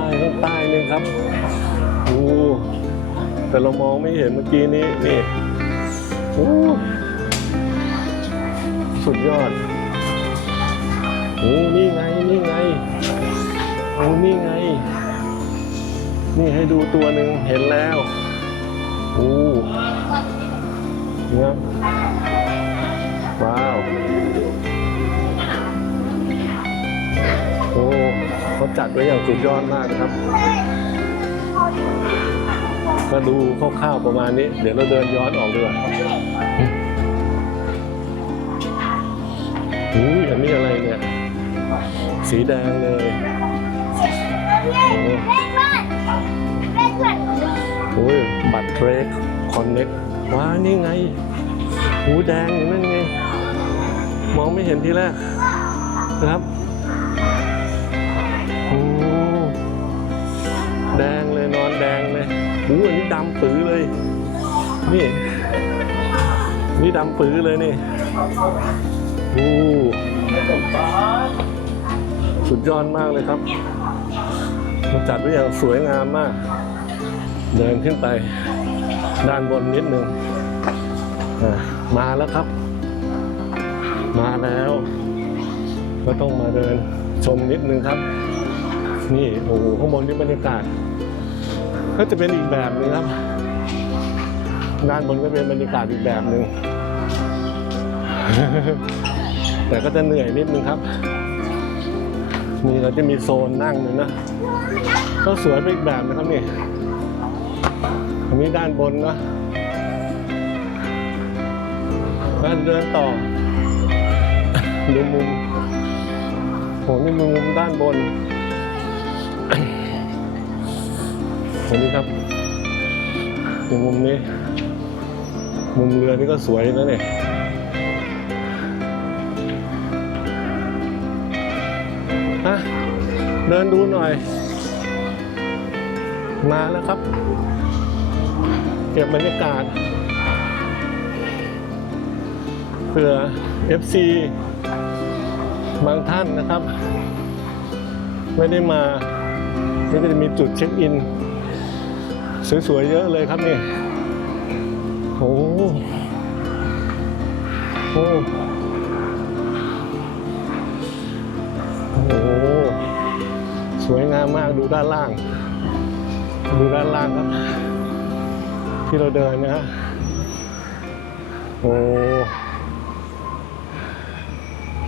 ต้ข้างใต้นึงครับโอ้แต่เรามองไม่เห็นเมื่อกี้นี้นี่โอ้สุดยอดโอ้นี่ไง นี่ไงโอ้นี่ไง นี่ให้ดูตัวหนึ่งเห็นแล้วโอ้เนี่ย จัดไว้อย่างสุดยอดมากนะครับมาดูคร่าวๆประมาณนี้ เดี๋ยวเราเดินย้อนออกดีกว่าอุ้ยอันนี้อะไรเนี่ย สีแดงเลยโอ้โอ้ยบัตรเทรคคอนเน็กว้านี่ไง หูแดงอยู่นั่นไง มองไม่เห็นทีแรกนะครับ อู้อันนี้ดำปื้อเลย นี่ นี่ดำปื้อเลยนี่โอ้สุดยอดมากเลยครับมันจัดไว้อย่างสวยงามมาก เดินขึ้นไปด้านบนนิดนึงมาแล้วครับ มาแล้ว ก็ต้องมาเดินชมนิดนึงครับ นี่โอ้โหข้างบนนี่บรรยากาศ ก็จะเป็นอีกแบบหนึงครับ ด้านบนก็เป็นบรรยากาศอีกแบบหนึ่ง แต่ก็จะเหนื่อยนิดนึงครับ นี่เราจะมีโซนนั่งเลยนะ ก็สวยไปอีกแบบนะครับนี่อันนี้ด้านบนนะแล้วเดินต่อ ดูมุมโหนี่มุมด้านบน ตรงนี้ครับดูมุมนี้ มุมเรือนี่ก็สวยนะเนี่ยอะเดินดูหน่อย มาแล้วครับ เก็บบรรยากาศเผื่อ FC บางท่านนะครับ ไม่ได้มานี่ก็จะมีจุดเช็คอิน สวยๆเยอะเลยครับนี่โอ้โหโอ้โอ้โหสวยงามมากดูด้านล่าง ดูด้านล่างครับ ที่เราเดินนะฮะโอ้